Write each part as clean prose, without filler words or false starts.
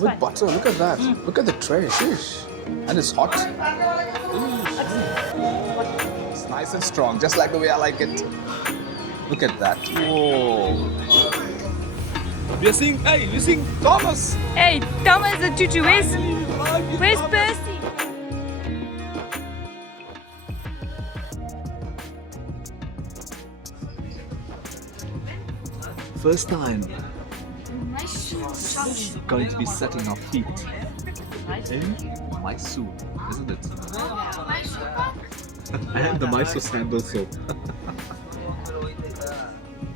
With butter, look at that. Look at the tray. Sheesh. And it's hot. It's nice and strong, just like the way I like it. Look at that. Whoa. We're seeing Thomas. Hey, Thomas the tutu, where's Percy? First time going to be setting our feet in Mysuru, isn't it? And the Mysore sandal soap.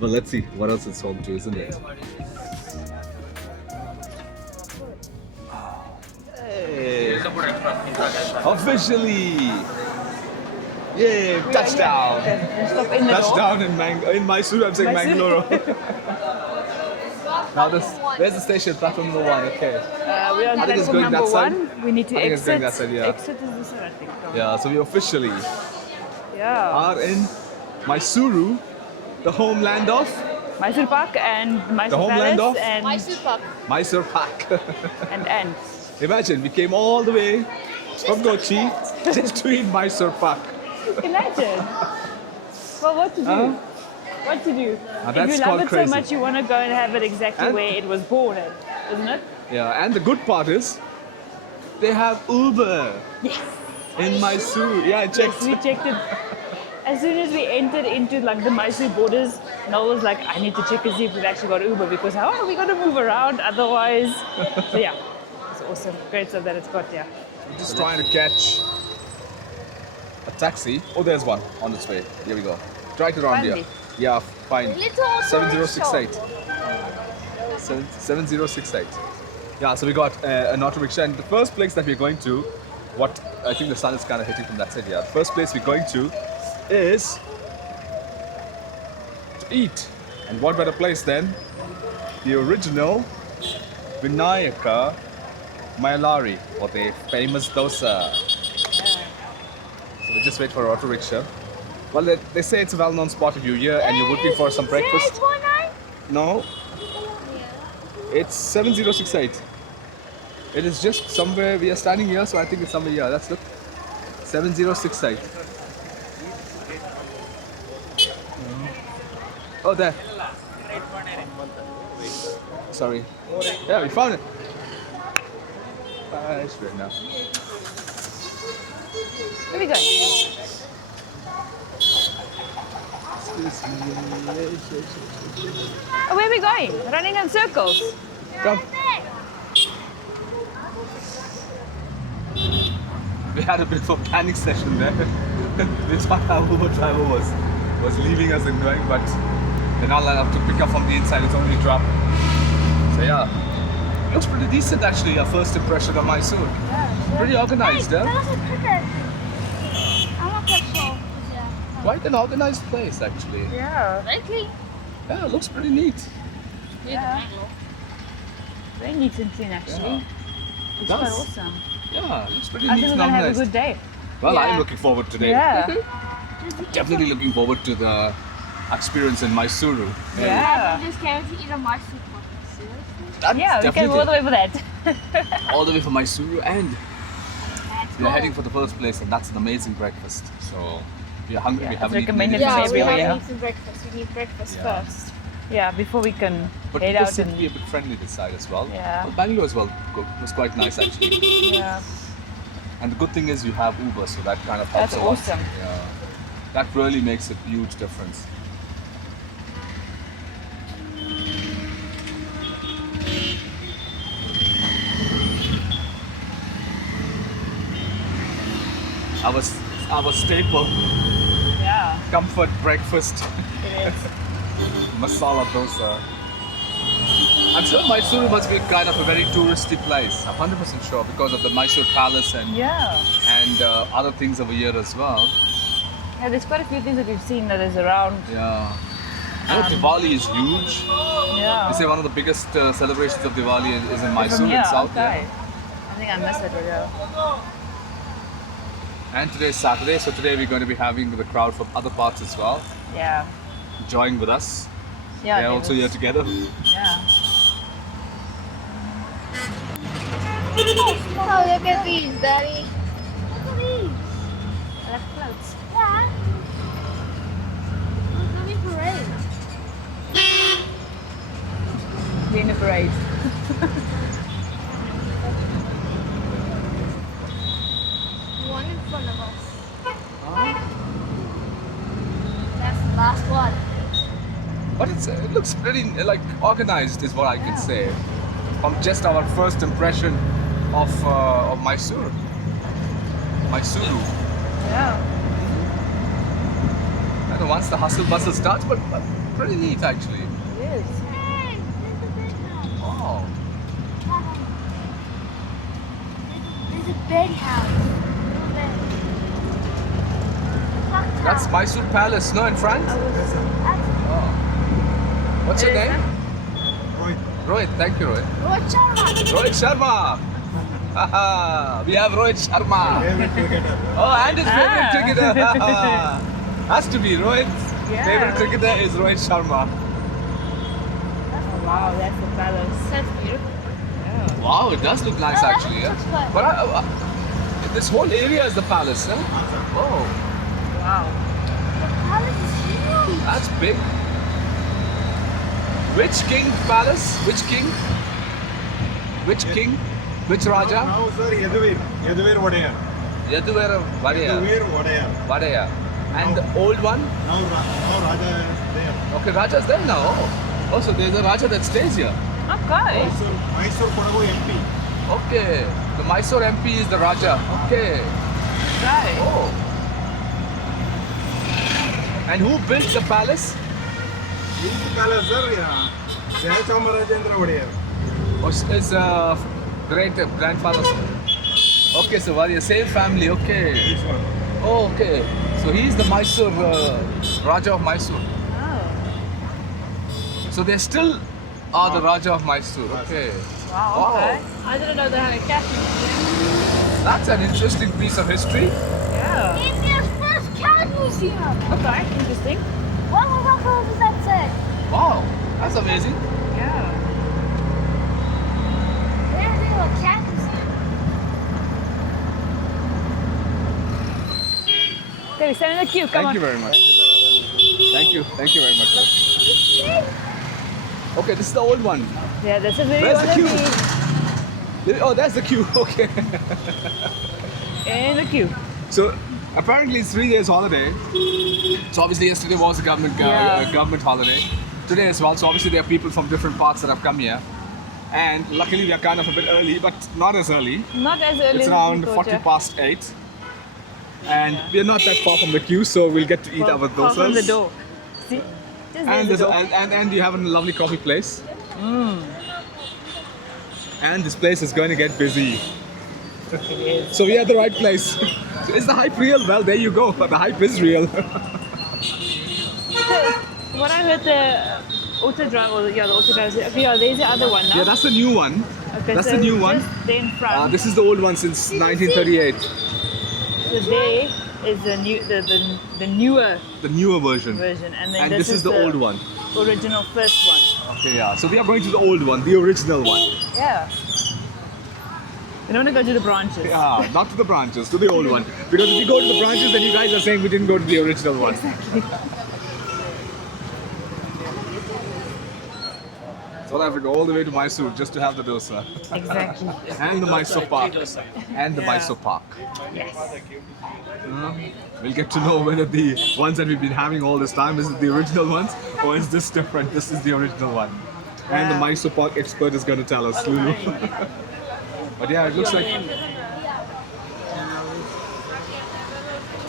Well, let's see what else it's home to, isn't it? Hey. Officially! Yay! Touchdown! Touchdown in Mysuru, I'm saying Mangalore. Now where's the station? Platform number 1, okay. We're on I think it's platform going number that side. 1. We need to I think it's exit. going that side, yeah. Exit is this one, I think. Yeah, so we officially Yeah. are in Mysuru, the homeland of Mysore Park and Mysore homeland Palace of? and Mysore Park. and ants. Imagine, we came all the way from Kochi just to eat Mysore Park. Imagine. Well, what to do? What to do? If that's you love called it crazy. so much, you want to go and have it exactly And- where it was born in, isn't it? Yeah, and the good part is, they have Uber Yes. in Mysuru. Yeah, I checked. Yes, we checked it. As soon as we entered into like the Mysore borders, Noel was like, I need to check and see if we've actually got Uber because how are we going to move around otherwise? So yeah, it's awesome. Great stuff that it's got, yeah. We're just trying to catch a taxi. Oh, there's one on its way. Here we go. Try it around here. Finally. Yeah, fine. 7068. 7068. 7068. Yeah, so we got an auto rickshaw, and the first place that we're going to, what I think the sun is kind of hitting from that side. Yeah, the first place we're going to is to eat, and what better place than the original Vinayaka Mylari, or the famous dosa. So we just wait for our auto rickshaw. Well, they say it's a well-known spot if you're here and you're looking for some breakfast. No, it's 7068. It is just somewhere, we are standing here, so I think it's somewhere here. Let's look. 7068. Oh, there. Sorry. Yeah, we found it. It's great now. Where are we going? Oh, where are we going? Running in circles. Come. We had a bit of a panic session there. We thought our Uber driver was leaving us and going, but they're not allowed to pick up from the inside. It's only a drop. So yeah, looks pretty decent actually. Our first impression of Mysore. Yeah, Pretty organized, That huh? was a cricket. I'm not quite sure. Quite an organized place actually. yeah. Very clean. Yeah, it looks pretty neat. Yeah. Very neat and clean actually. Yeah. It's does. quite awesome. Yeah, it looks pretty I neat think we're and gonna have a organized. good day. Well, Yeah. I'm looking forward today. Yeah. Definitely looking forward to the experience in Mysuru. Yeah. I just came to eat a Mysore Park. Seriously? That's Yeah, we can go all the way for that. all the way from Mysuru, and That's we're cool. heading for the first place, and that's an amazing breakfast. So we are hungry. Yeah, we it's haven't eaten recommended anything. from Yeah, we everywhere. have to eat some breakfast. We need breakfast Yeah. first. Yeah, before we can But head people out seem to and be a bit friendly this side as well. Yeah. Well, Bangalore as well was quite nice actually. yeah. And the good thing is you have Uber, so that kind of helps That's a lot. awesome. Yeah. That really makes a huge difference. Our staple Yeah. comfort breakfast, It is. masala dosa. I'm sure Mysuru must be kind of a very touristy place. I'm 100% sure because of the Mysore Palace and Yeah. other things over here as well. Yeah, there's quite a few things that we've seen that is around. Yeah. I know Diwali is huge. Yeah. They say one of the biggest celebrations of Diwali is in Mysuru From here, itself. okay. Yeah. I think I missed it, but yeah. And today is Saturday, so today we're going to be having the crowd from other parts as well, Yeah. enjoying with us. Yeah. They're also here together. Yeah. Oh, look at these, Daddy. Look at these. I like floats. Yeah. Look at me parade. We're in a parade. One in front of us. That's the last one. But it looks pretty like organized, is what I can say. From just our first impression of Mysuru. Mysuru. Yeah. And once the hustle bustle starts, but pretty neat actually. It is. Hey, there's a big house. Wow. There's a big house. Big. That's Mysore Palace, no, in front? Oh. What's your It is, name? Rohit. Rohit, thank you, Rohit. Rohit Sharma. Rohit Sharma! Haha, we have Rohit Sharma. Favorite cricketer. Oh, and his favorite Ah. cricketer. Has to be Rohit's Yeah. favorite cricketer is Rohit Sharma. Oh, wow, that's the palace. That's beautiful. Yeah. Wow, it does look nice Oh, that actually. Yeah? looks fun. But this whole area is the palace, huh? Oh, Wow. The palace is huge. that's big. Which king palace? Which king? Which king? Which Raja? Now, sir, Yaduvir Wadayar. Yaduvera Vadaya. Yaduvir Wadayar. Vadaya. And the old one? Now Raja is there. Okay, Raja's there now. Oh. Also, there's a Raja that stays here. Okay. Mysore Kodagu MP. Okay. The Mysore MP is the Raja. Okay. Right. Oh. And who built the palace? This palace, sir, Jayachamrajendra Wadayar. Is great grandfather. Okay, so Vadaya, same family. Okay. This one. Oh, okay. So he's the Mysore Raja of Mysore. Oh. So they still are the Raja of Mysore. Okay. Wow. Okay. I didn't know they had a cat museum. That's an interesting piece of history. Yeah. India's first cat museum. Okay. Interesting. What does that say? Wow, that's amazing. Yeah. Where is a cat museum? Okay, we stand in the queue. Come Thank on. you very much. Thank you. Thank you very much. Sir. Okay, this is the old one. Yeah, this is where Where's we the want to queue? Oh, that's the queue. Okay. be. In the queue. So apparently it's 3 days holiday. So obviously yesterday was a Yeah. government holiday. Today as well. So obviously there are people from different parts that have come here. And luckily we are kind of a bit early, but not as early. Not as early It's as around we thought, 40 yeah. past 8. And we're not that far from the queue, so we'll get to eat Well, our far dosas. from the door. See? Just And, there's the door. and you have a lovely coffee place. And this place is going to get busy. It is. So we are at the right place. So is the hype real? Well, there you go. The hype is real. What I heard the auto driver, the auto driver said, okay, yeah, there's the other one now. Yeah, that's the new one. Okay, that's so the new one. Just there in front. This is the old one since 1938. So there is the newer The newer version. version, and then And this is the old one. original first one. Okay, yeah. So we are going to the old one, the original one. Yeah. We don't want to go to the branches. Yeah, not to the branches, to the old one. Because if we go to the branches, then you guys are saying we didn't go to the original one. Exactly. So I have to go all the way to Mysuru just to have the dosa. Exactly. And the Mysore Park. And the Yeah. Mysore Park. Yes. We'll get to know whether the ones that we've been having all this time is it the original ones or is this different? This is the original one. And the Wow. Mysore Park expert is going to tell us, Lulu. But yeah, it looks like.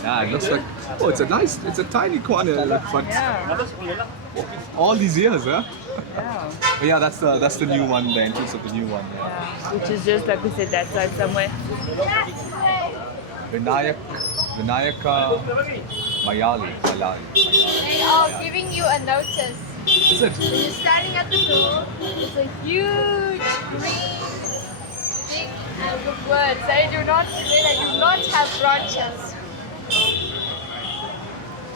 Yeah, it looks like. Oh, it's a tiny corner, but Yeah. all these years, huh? Yeah. But yeah, that's the new one, the entrance of the new one. Yeah. Yeah. Which is just like we said, that side somewhere. Vinayaka Mylari. They are giving you a notice. Is it? When you're standing at the door, there's a huge green big word saying do not have branches.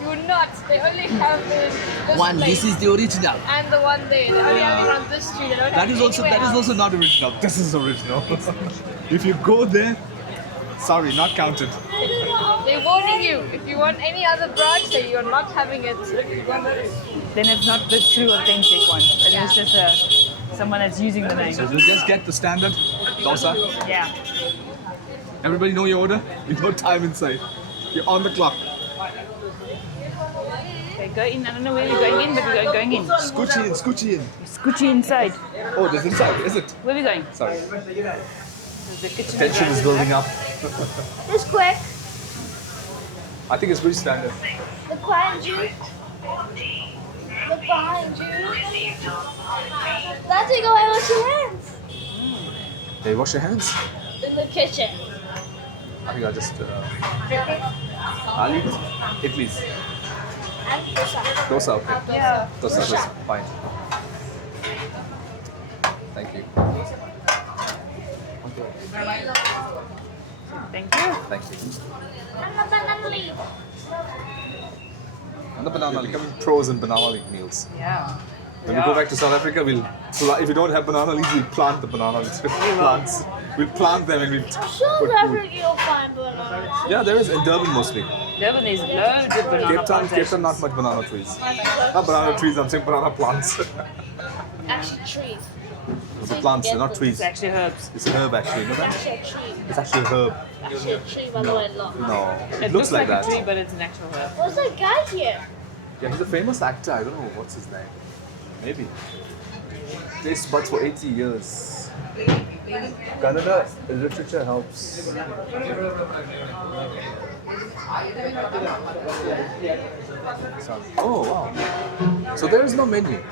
Do not. They only have this One. place. This is the original. And the one there. They only have it on this street. They don't That have is it also anywhere else. not original. This is original. If you go there, sorry, not counted. They're warning you. If you want any other branch, then you're not having it. Then it's not the true authentic one. It is just someone that's using the name. So you just get the standard dosa. Yeah. Everybody know your order? With no time inside. You're on the clock. Okay, go in. I don't know where we're going in, but we're going in. Scoochie in, scoochie in. Scoochie inside. Oh, there's inside, is it? Where are we going? Sorry. The kitchen. Tension is building up. It's quick. I think it's pretty standard. Look behind you. Look behind you. That's it. Go and wash your hands. Hey, wash your hands. In the kitchen. I think I'll just... I'll eat Idlis. And dosa. Dosa, okay. Yeah. Dosa, that's fine. Thank you. Thank you. Thank you. And the banana leaf. And the banana leaf. Becoming pros in banana leaf meals. Yeah. When we go back to South Africa, if we don't have banana leaves, we'll plant the banana leaves. Plants. We'll plant them and we'll I'm sure put South food. Africa you'll find bananas. Yeah, there is in Durban mostly. Durban, there's loads of banana Cape Town, not much banana trees. Not banana trees, I'm saying banana plants. Actually, trees. It's the plants, they're not trees. It's actually herbs. It's a herb actually, you know that? Actually, a tree. It's actually a herb. Actually, a tree, by the way, look. No, It looks like a that. tree, but it's an actual herb. What's that guy here? Yeah, he's a famous actor. I don't know what's his name. Maybe. Taste buds for 80 years. Kannada literature helps. Oh wow. So there is no menu.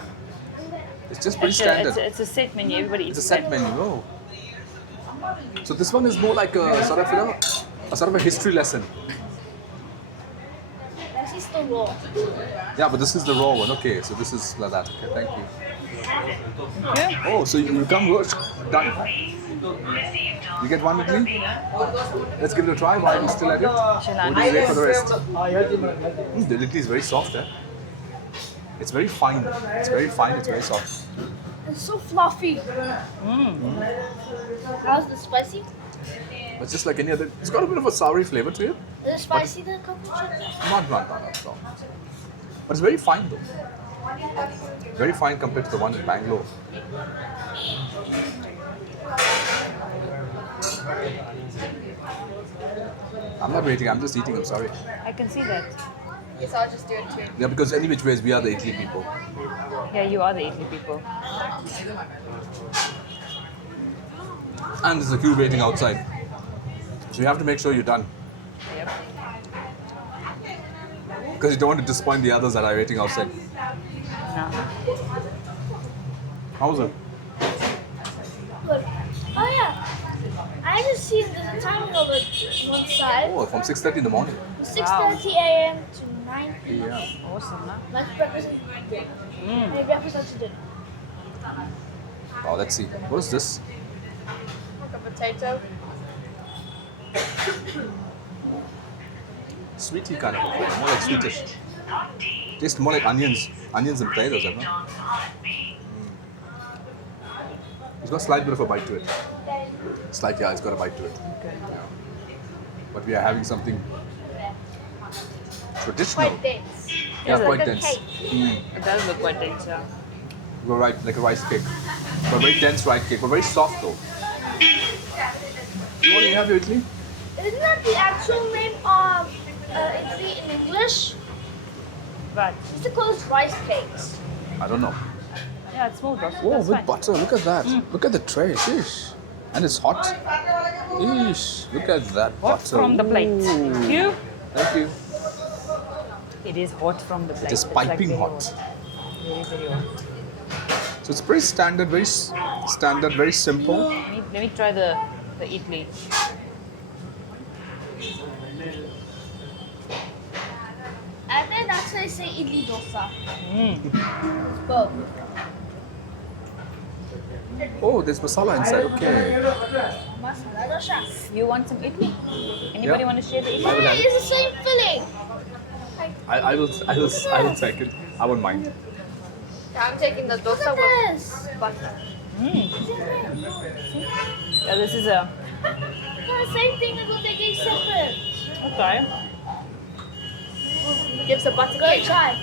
It's just pretty standard. It's a set menu. Everybody It's eats a set menu. Oh. So this one is more like a sort of a history lesson. This is the raw. Yeah, but this is the raw one. Okay, so this is like that. Okay, thank you. Yeah. Oh, so you come roast done. You get one with me? Let's give it a try while we're still at it. Shall I? We'll just wait for the rest. The idli is very soft, eh? It's very fine. It's very fine, it's very soft. It's so fluffy. How's the spicy? It's just like any other. It's got a bit of a soury flavor to it. Is it spicy, the coconut? Not. But it's very fine though. Very fine compared to the one in Bangalore. I'm not rating, I'm just eating, I'm sorry. I can see that. Yes, I'll just do it too. Yeah, because any which ways we are the Idli people. Yeah, you are the Idli people. And there's a queue waiting outside. So you have to make sure you're done. Yep. Because you don't want to disappoint the others that are waiting outside. No. How's it? Good. Oh yeah. I just seen there's a timing of it one side. Oh, from 6:30 in the morning. From 6:30 a.m. to 9 p.m. Yeah. Awesome, huh? Lunch, breakfast, and dinner. Maybe breakfast, lunch, and dinner. Wow, let's see. What is this? Like a potato. Sweety kind of a flavor, more like sweetish. Tastes more like onions. Onions and potatoes, isn't it? It's got a slight bit of a bite to it. Slight, yeah, it's got a bite to it. Okay. But we are having something traditional. Quite dense. Yeah, Is it? quite Like a dense. cake. It does look quite dense, yeah. You're right, like a rice cake. But very dense rice cake, but very soft though. You want to have your idli? Isn't that the actual name of Idli in English? But It's called rice cakes. I don't know. yeah, it's small dosa. Oh, That's with fine. butter, look at that. Look at the tray, sheesh. And it's hot. Eesh, look at that Hot butter. from the plate. Ooh. You? Thank you. It is hot from the plate. It is It's like piping very hot. Very, very hot. So it's pretty standard, standard, very simple. Let me try the idli. And then that's why I say Idli dosa. Mm. Both. Oh, there's masala inside, okay. Masala dosa. You want some idli? Anybody Yeah. want to share the idli? I will have it. It's the same filling. I will take it. I won't mind. I'm taking the dosa with Yes. butter. Yeah, this is a The same thing as what they gave separate. okay. Gives a butter Go cake. try.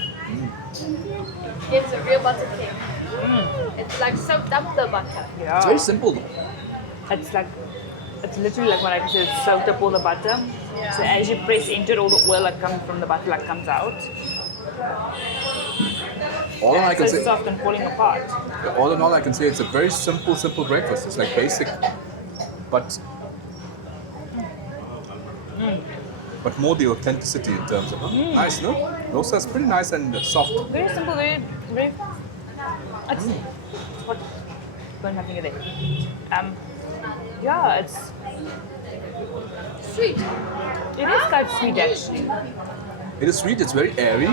Gives a real butter cake. It's like soaked up the butter. Yeah. It's very simple though. It's literally like what I said, it's soaked up all the butter. Yeah. So as you press into it, all the oil that comes from the butter like comes out. All I It's can so say, soft and falling apart. all in all, I can say it's a very simple breakfast. It's like basic, but but more the authenticity in terms of nice, no? Dosa is pretty nice and soft. Very simple, very. It's what? Burn nothing in there. Yeah, it's. Sweet. It is quite sweet actually. It is sweet. It's very airy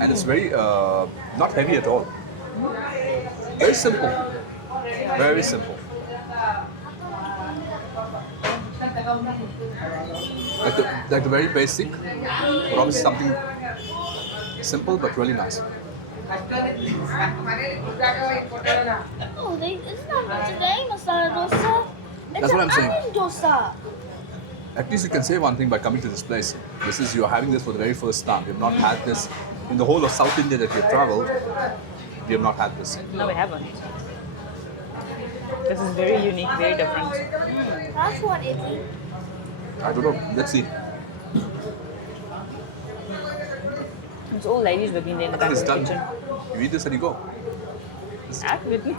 and it's very not heavy at all. Very simple. Very simple. Like the very basic, but obviously something simple but really nice. Oh, it's not today masala dosa. It's That's what I'm saying. onion dosa. At least you can say one thing by coming to this place. This is, you're having this for the very first time. You've not had this in the whole of South India that you've traveled. We have not had this. No, we haven't. This is very unique, very different. That's what Idli. I don't know. Let's see. It's all ladies working there in the I back think of it's the done. kitchen. You eat this and you go. Absolutely.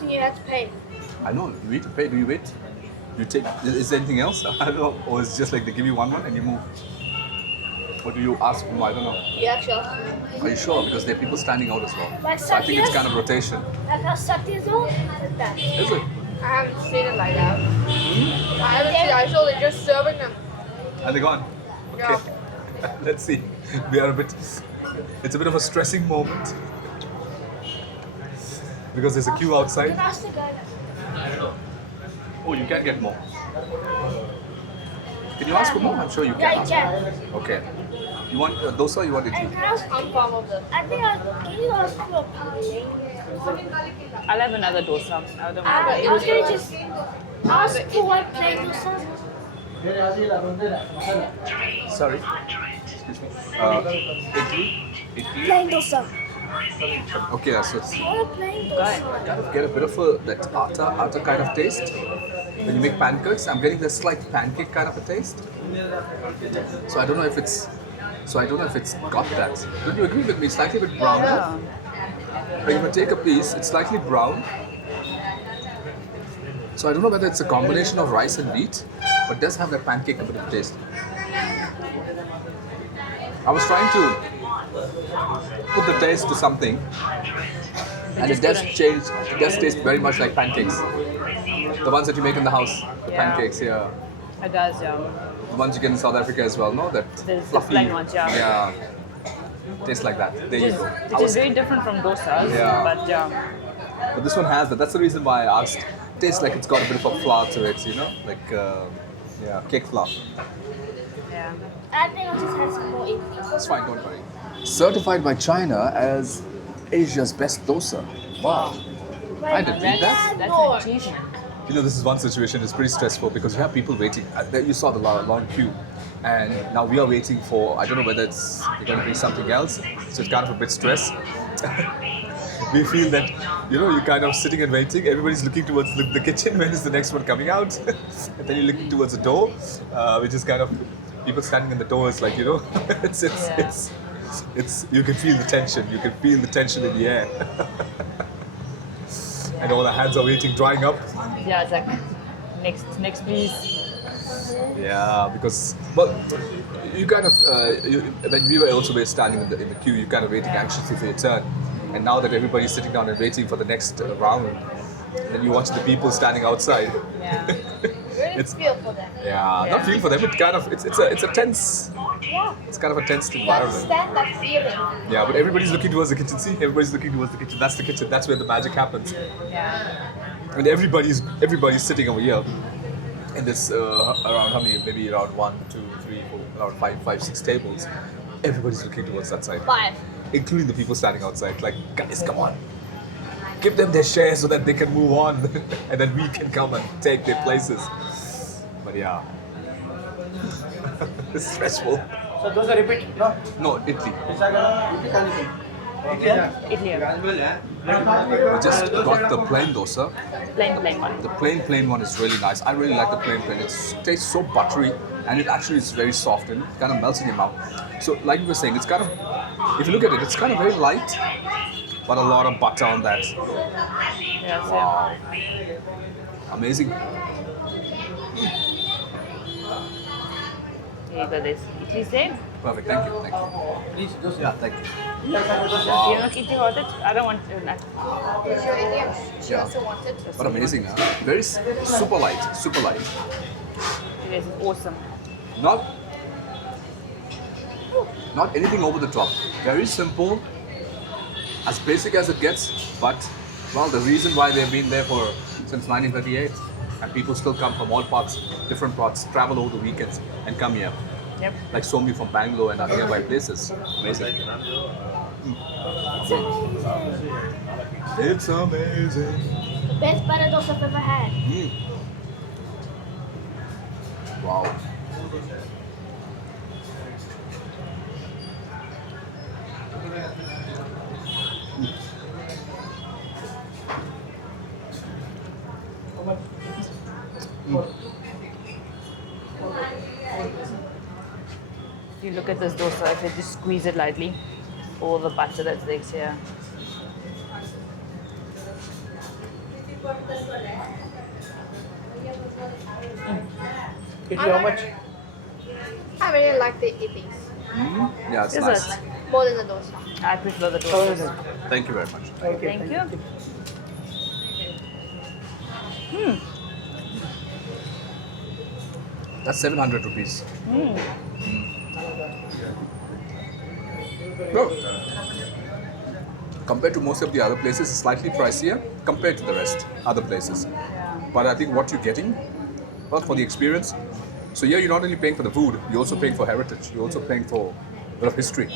And you have to pay. I know. You eat to pay. Do you wait? Do you take? Is there anything else? I don't know. Or it's just like they give you one and you move. Or do you ask for more? I don't know. You actually have to. Are you sure? Because there are people standing out as well. Like So I think it's Satyas? kind of rotation. Like how Satya's on? Like that. Is it? I haven't seen it like that. I haven't seen it. I saw they're just serving them. Are they gone? Okay. Let's see. We are a bit. It's a bit of a stressing moment because there's a queue outside. Can I ask the guy that? Oh, you can get more. Can you ask for more? I'm sure you can. Yeah, you ask can. for more. Okay. You want dosa or you want And idli? can I ask? I'm fine with them. I think can you ask for a pudding? I'll have another dosa. I don't I mind. was gonna just ask for one plain dosa. Sorry. Excuse me. Idli. Idli. Plain dosa. Okay, so it's I want a plain dosa. kind of get a bit of that atta kind of taste. When you make pancakes, I'm getting the slight pancake kind of a taste. So I don't know if it's got that. Don't you agree with me? It's slightly a bit browner. Yeah. Like if I take a piece, it's slightly brown. So I don't know whether it's a combination of rice and wheat, but it does have that pancake a bit of taste. I was trying to put the taste to something, and it does change. It does taste very much like pancakes. The ones that you make in the house, the Yeah. pancakes, yeah. It does, yeah. The ones you get in South Africa as well, no? That The fluffy. plain ones, yeah. Yeah. Tastes like that. There you go. Which is very different from dosas, Yeah. but yeah. But this one has that. That's the reason why I asked. Tastes like it's got a bit of a flour to it, you know? Like, cake flour. Yeah. I think I'll just have some more Idli. That's fine, don't worry. Certified by China as Asia's best dosa. Wow. I didn't read that. That's No. an achievement. You know, this is one situation. It's pretty stressful because you have people waiting. There you saw the long queue, and now we are waiting for. I don't know whether it's going to be something else. So it's kind of a bit stress. We feel that you're kind of sitting and waiting. Everybody's looking towards the kitchen. When is the next one coming out? And then you're looking towards the door, which is kind of people standing in the door. It's like it's you can feel the tension. You can feel the tension in the air. And all the hands are waiting, drying up. Yeah, it's like, next please. Yeah, because you kind of when we were also standing in the queue, you kind of waiting anxiously for your turn, and now that everybody's sitting down and waiting for the next round, then you watch the people standing outside. Yeah. Really It's- feel for them. Yeah, not feel for them. It kind of it's a tense. Yeah. It's kind of a tense You environment. understand that feeling. Yeah, but everybody's looking towards the kitchen. See, everybody's looking towards the kitchen. That's the kitchen. That's where the magic happens. Yeah. And everybody's sitting over here. in this around how many? Maybe around 1, 2, 3, 4, around 5, 6 tables. Everybody's looking towards that side, 5. including the people standing outside. Like, guys, come on, give them their share so that they can move on, and then we can come and take their places. But yeah, it's stressful. So those are repeat? No. No, Idli. Idli. We just got the plain dosa. Plain one. The plain one is really nice. I really like the plain. It tastes so buttery, and it actually is very soft and it kind of melts in your mouth. So, like you were saying, it's kind of, if you look at it, it's kind of very light, but a lot of butter on that. Yeah, so Wow. Amazing. here you go. This Idli there. Perfect. Thank you. Thank you. Please, dosa. Yeah, thank you. You're not eating all that? I don't want to. Is your Indian? She Yeah. also wanted. But amazing, huh? Very super light, super light. This is awesome. Not anything over the top. Very simple, as basic as it gets. But well, the reason why they've been there for since 1938, and people still come from all parts, different parts, travel over the weekends and come here. Yep. Like so many from Bangalore and other nearby places. Amazing. It's amazing. Best butter dosa I've ever had. Wow. If you look at this dosa, if you just squeeze it lightly, all the butter that's there here. Idli, how much? I really like the idlis Yeah, it's Is nice. it? more than the dosa. I prefer the dosa. Thank you very much. Okay, Thank you. That's 700 rupees. No. Compared to most of the other places, it's slightly pricier compared to the rest, other places. But I think what you're getting, well, for the experience, so here you're not only paying for the food, you're also paying for heritage, you're also paying for a bit of history.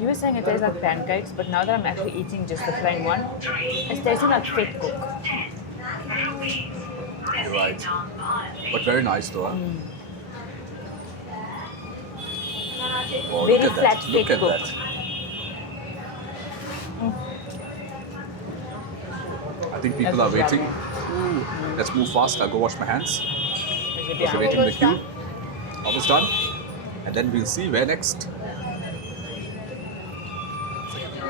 You were saying it tastes like pancakes, but now that I'm actually eating just the plain one, it's tasting like fat cook. You're right. But very nice though. Huh? Oh, Very look at flat that. Look fat at cook. that. I think people are That's waiting. Let's move fast. I'll go wash my hands. Is it We're behind? waiting in the queue. Almost done. And then we'll see where next.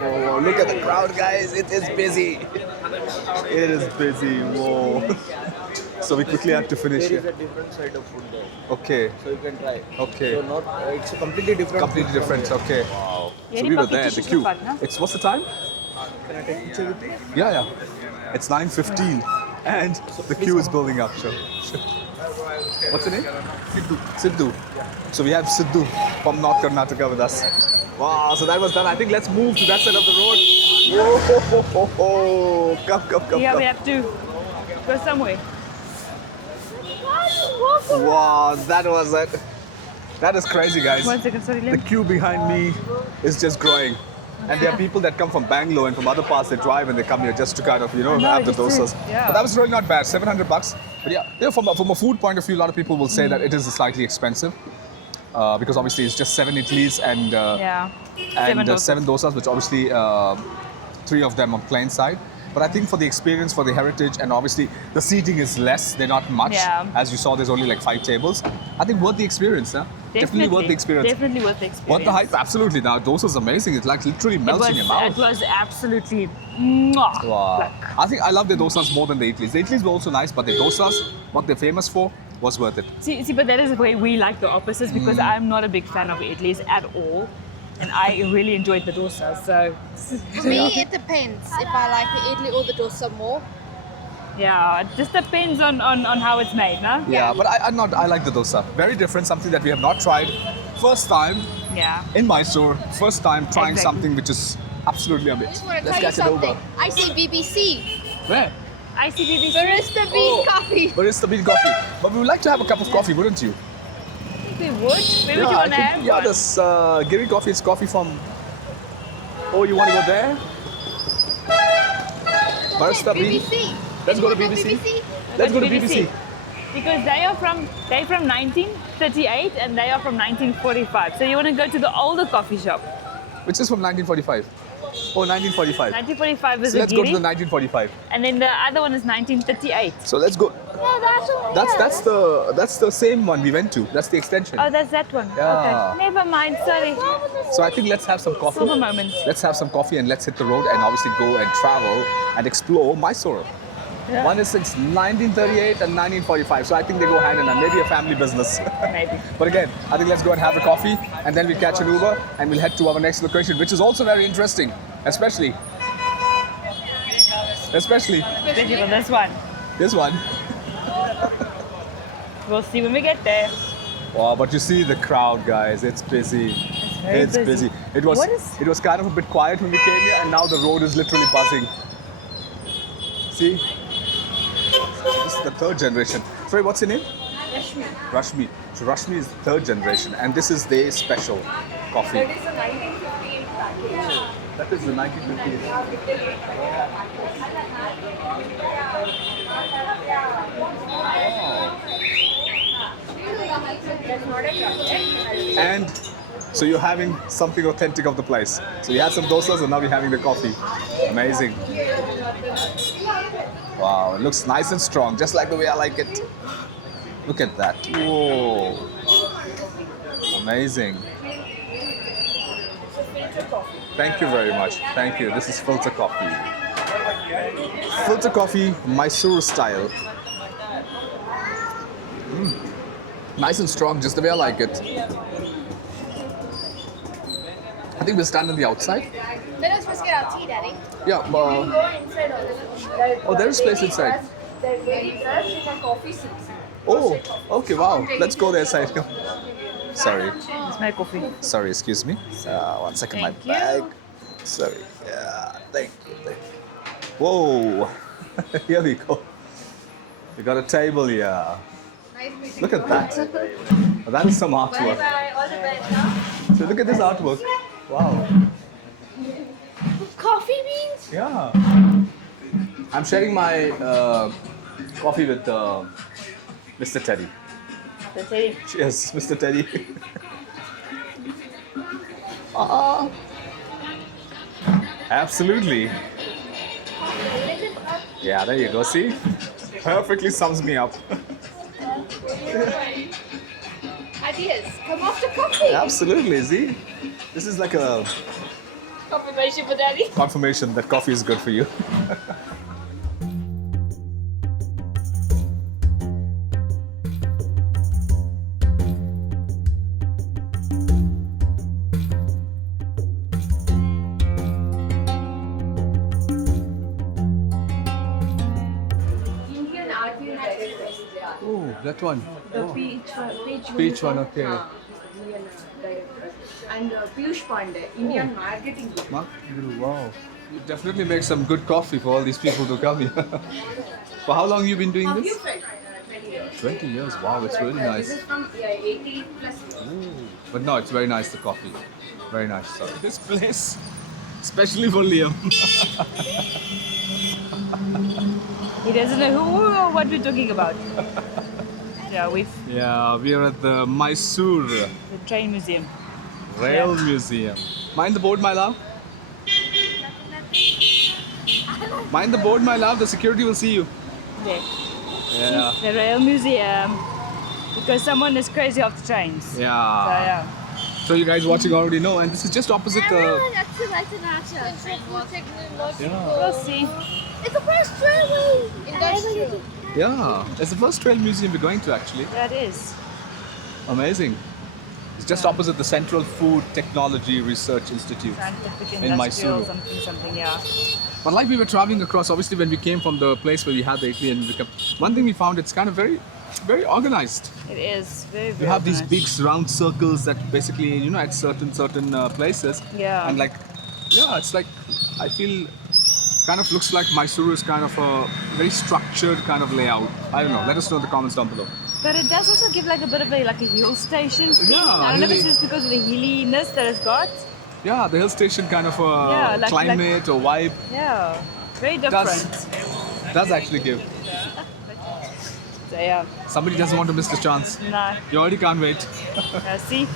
Oh, look at the crowd, guys. It is busy. It is busy. Whoa. So we quickly have to finish There is here. a different side of food there, Okay. so you can try. Okay. So not, it's a completely different. Completely food from different. here. Okay. Wow. Yeah, So any we were bucket there at the dishes queue. are fun, huh? It's what's the time? Can I take a picture with you? Yeah. It's 9:15, and the queue is building up. Sure. What's the name? Sidhu. So we have Sidhu from North Karnataka with us. Wow. So that was done. I think let's move to that side of the road. Whoa. Come. Yeah, we have to go somewhere. Wow. That was it. That is crazy, guys. 1 second, sorry, The Liam. queue behind me is just growing. And there are people that come from Bangalore and from other parts, they drive and they come here just to kind of, know, have the just to- dosas. yeah. But that was really not bad, 700 bucks. But yeah, from a food point of view, a lot of people will say that it is slightly expensive. Because obviously it's just 7 idlis and, Yeah. and dosas. 7 dosas, which obviously 3 of them on plain side. But I think for the experience, for the heritage, and obviously the seating is less, they're not much. Yeah. As you saw, there's only like 5 tables. I think worth the experience, huh? Definitely worth the experience. Definitely worth the experience. What the hype? Absolutely. Now, dosa is amazing. It's like literally melts in your mouth. It was absolutely mwah, Wow. like, I think I love the dosas more than the idlis. The idlis were also nice, but the dosas, what they're famous for, was worth it. see, but that is the way we like the opposites because I'm not a big fan of idlis at all. And I really enjoyed the dosa, so For me, it depends if I like the idli or the dosa more. yeah, it just depends on how it's made, no? Yeah, but I like the dosa. Very different, something that we have not tried. First time Yeah. in Mysore. First time trying Exactly. something which is absolutely I amazing. just want to Let's tell you catch it over. something. I see BBC. Where? ICBBC. Barista bean coffee. But it's the bean coffee. But we would like to have a cup of coffee, wouldn't you? I think we would. Maybe you I want to think, have yeah, one. this Giri coffee is coffee from. Oh, you want to go there? Barista bean. BBC. Let's go to Anyone know BBC. Let's go to BBC. Because they're from 1938 and they are from 1945. So you want to go to the older coffee shop. Which is from 1945. Oh, 1945. 1945 is So a let's go to Giri, the 1945. and then the other one is 1938. So let's go. That's the same one we went to. That's the extension. Oh, that's that one. Yeah. Okay. Never mind. Sorry. So I think let's have some coffee. Silver moment. Let's have some coffee and let's hit the road and obviously go and travel and explore Mysore. Yeah. One is since 1938 and 1945. So I think they go hand in hand. Maybe a family business. Maybe. But again, I think let's go and have a coffee and then we catch an Uber and we'll head to our next location, which is also very interesting, especially Especially for this one. this one. We'll see when we get there. Wow, but you see the crowd, guys. It's busy. very It's busy. busy. It was What is- it was kind of a bit quiet when we came here, and now the road is literally buzzing. See? This is the third generation. Sorry, what's your name? Rashmi. Rashmi. So Rashmi is the third generation, and this is their special coffee. That is a 1958 package. That is the 1958. That's not a chocolate. And so you're having something authentic of the place. So you had some dosas, and now we're having the coffee. Amazing. Wow, it looks nice and strong, just like the way I like it. Look at that. Whoa. Amazing. Thank you very much. Thank you. This is filter coffee. Filter coffee, Mysuru style. Nice and strong, just the way I like it. I think we'll stand on the outside. Let us first get our tea, Daddy. Yeah, Go inside also. Oh, there is space inside. That lady says she has coffee seats. Oh, okay, wow. Let's go there side. Sorry, It's my coffee. sorry, excuse me. One second, my Thank you. bag. Sorry. Yeah, thank you. Thank you. Whoa, here we go. We got a table here. Nice meeting Look you. at that. That is some artwork. Bye. All the best, huh? So look at this artwork. Wow. Coffee beans? Yeah. I'm sharing my coffee with Mr. Teddy. That's it. Cheers, Mr. Teddy. Absolutely. Yeah, there you go. See? Perfectly sums me up. Ideas. Come off the coffee. Absolutely, see? This is like a Confirmation for Daddy. confirmation that coffee is good for you. Indian art museum director. Oh, that one. The peach Peach one, okay. Indian director. And Piyush Pandey, Indian marketing. Mark, wow. You definitely make some good coffee for all these people to come here. For how long you been doing this? 20 years. Wow, it's really This nice. is from 80 plus. But no, it's very nice, the coffee. Very nice. So this place, especially for Liam. He doesn't know who or what we're talking about. Yeah, with Yeah, we are at the Mysore the train museum. Rail Yeah. Museum. Mind the board, my love. Mind the board, my love. The security will see you. There. Yeah. The rail museum. Because someone is crazy off the trains. So Yeah. yeah. So you guys watching already know, and this is just opposite the. Yeah. We'll see. It's the first railway. Industrial. Yeah. It's the first rail museum we're going to actually. That is. Amazing. It's just opposite the Central Food Technology Research Institute. Scientific In industrial Mysuru. something, yeah. But like we were traveling across, obviously when we came from the place where we had the Idli and we kept, one thing we found, it's kind of very, very organized. It is very, very You have these nice. big round circles that basically, you know, at certain places. Yeah. And like, yeah, it's like, I feel Kind of looks like Mysuru is kind of a very structured kind of layout. I don't know. Let us know in the comments down below. But it does also give like a bit of a hill station feel. Yeah, I don't know if it's hilly. just because of the hilliness that it's got. Yeah, the hill station kind of a Yeah, like- climate or vibe Yeah, very different. does actually give. So yeah, Somebody doesn't want to miss the chance. nah, You already can't wait. see?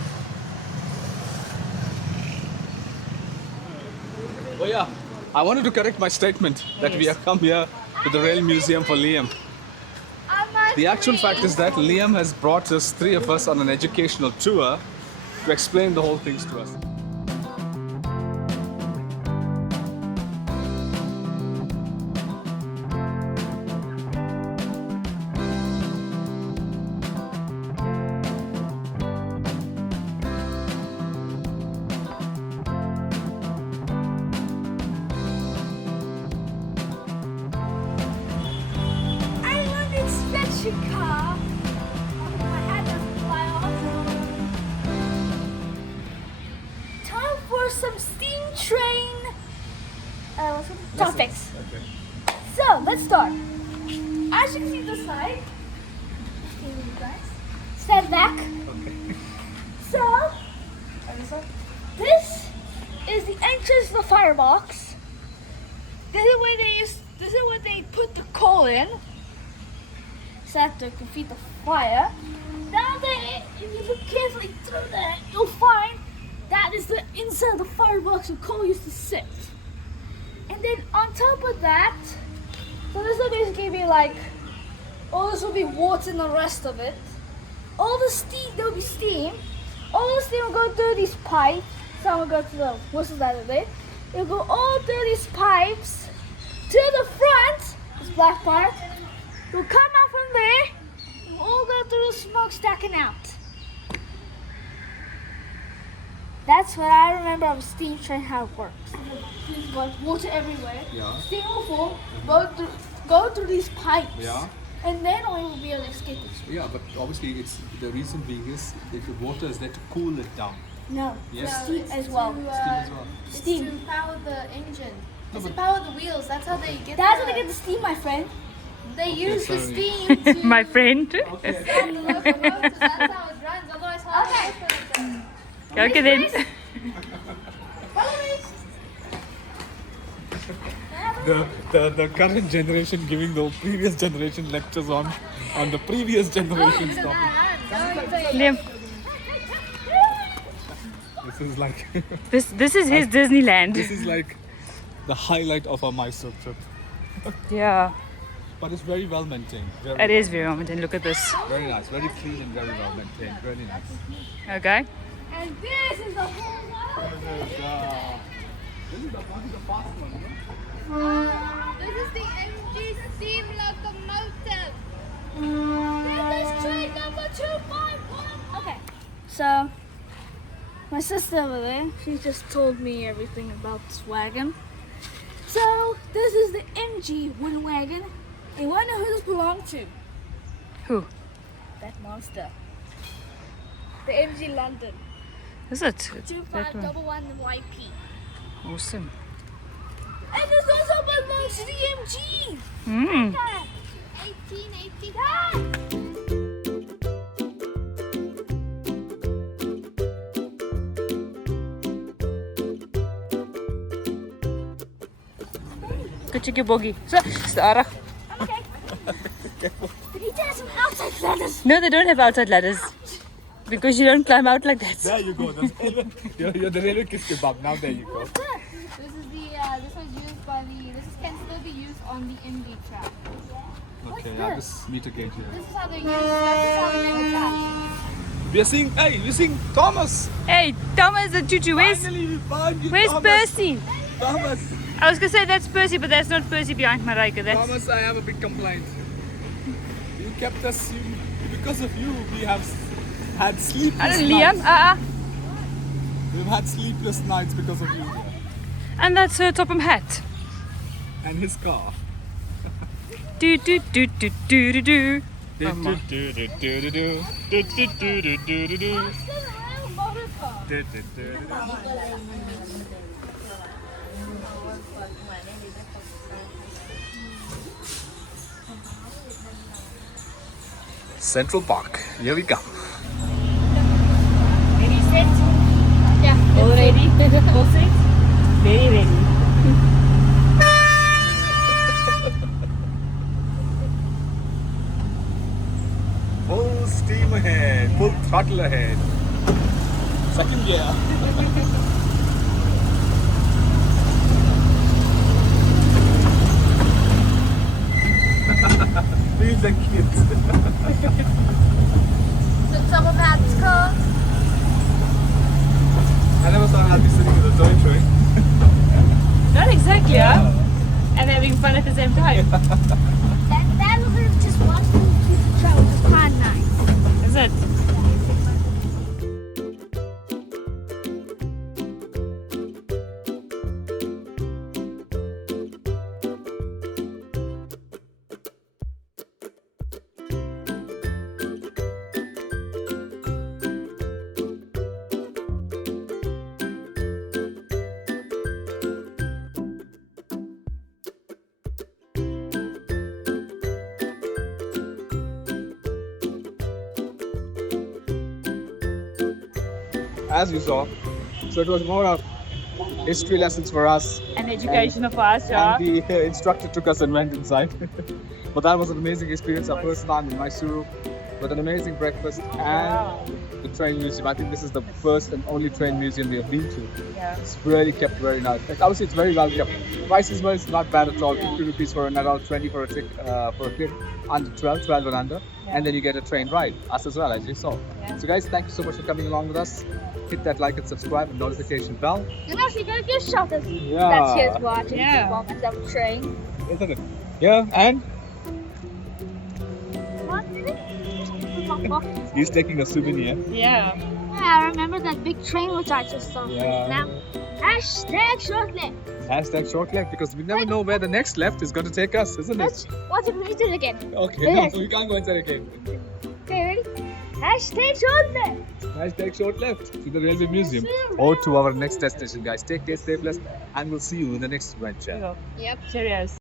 Oh yeah, I wanted to correct my statement that we Yes. have come here to the Rail Museum for Liam. The actual fact is that Liam has brought us, three of us, on an educational tour to explain the whole things to us. I want this special car. My hat doesn't fly off. Time for some steam train. Topics. So let's start. As you can see the side. Stand back. So this is the entrance to the firebox. This is where they put the coal in. So that they can feed the fire. Down there, if you look carefully through there, you'll find that is the inside of the firebox where coal used to sit. And then on top of that, so this will basically be like, all this will be water and the rest of it. All the steam, there'll be steam. All the steam will go through these pipes. Some will go to the, what's that of it? It'll go all through these pipes to the front, this black part. It'll come out from there. It will all go through the smokestack and out. That's what I remember of a steam train, how it works. There's like water everywhere. Yeah. Steam will fall, go through these pipes. Yeah. And then only will be able to escape it. Yeah, but obviously it's the reason being is that the water is there to cool it down. No, Yes. steam as well. Steam as well. Steam. To power the engine. No, It's to but- power the wheels. That's how they get. That's how they get the steam, my friend. They use the sorry. steam to My friend. start the locomotive. That's how it runs. Otherwise, how Okay. does it? Okay then. The current generation giving the previous generation lectures on the previous generation's topic. Liam, This is like this is his Disneyland. this is like the highlight of our Mysore trip. Yeah, But it's very well maintained. Very, it is very romantic. Look at this. very nice, very clean and very well maintained. Really nice. Okay. And this is the whole This is the fast one. This is the MG steam locomotive. This is train number 251. Okay. So, my sister over there, she just told me everything about this wagon. So, this is the MG wooden wagon. And wanna know who this belonged to? Who? That monster. The MG London. Is it? That one. 2511 YP. Awesome. And this also belongs to the MG. Hmm. 1880. Kutje bogie. Zo, starig. Okay. We need to have some outside ladders. No, they don't have outside ladders. Because you don't climb out like that. There you go. You're the railway kiss kebab. Now there you go. This is the. This was used by the. This can still be used on the MD track. Okay, I have this meter gauge here. This is how they use. This is how they make the track. We are seeing, hey, we're seeing Thomas. Hey, Thomas and Tutu, Finally, we found you, where's Thomas. Percy? Thomas. I was gonna say that's Percy, but that's not Percy behind Marika. That's Thomas, I have a big complaint. You kept us, because of you, we have had sleepless Liam. nights. We've had sleepless nights because of you. And that's her Topham hat. And his car. Do do do do do do do. Do-do-do-do-do-do. Do-do-do-do-do-do-do. It's a real motor car. Do-do-do-do-do. Central Park. Here we go. Ready, set? Yeah. All ready? All set? Very ready. Full steam ahead. Full throttle ahead. Second gear. These are kids. So some of that's car. I never thought I'd be sitting in a toy train. Not exactly, huh? And having fun at the same time. That was just one piece of travel, just quite nice. Is it? As you saw, so it was more of history lessons for us. An education of us, yeah. And the instructor took us and went inside. But that was an amazing experience. Our first time in Mysuru with an amazing breakfast and the train museum. I think this is the first and only train museum we have been to. Yeah. It's really kept very nice. Like, obviously, it's very well kept. Prices wise, not bad at all. 50 rupees for an adult, 20 for a kid under 12 and under. And then you get a train ride, us as well, as you saw. Yeah. So guys, thank you so much for coming along with us. Hit that like and subscribe and notification bell. And also, you're gonna get shot as Yeah. that's his watch. Yeah. Moments of a train. Isn't it? Yeah, and What is it? he's taking a souvenir. Yeah. Yeah, I remember that big train which I just saw. Yeah. Now, hashtag Shortleft. Hashtag Shortleft, because we never know where the next left is going to take us, isn't it? Watch it, we do it again. Okay, Yes. no, we can't go inside again. Okay, ready? Hashtag Shortleft. Hashtag Shortleft to the railway museum or to our next destination, guys. Take care, stay blessed, and we'll see you in the next adventure. There you go. Yep. Cheerios.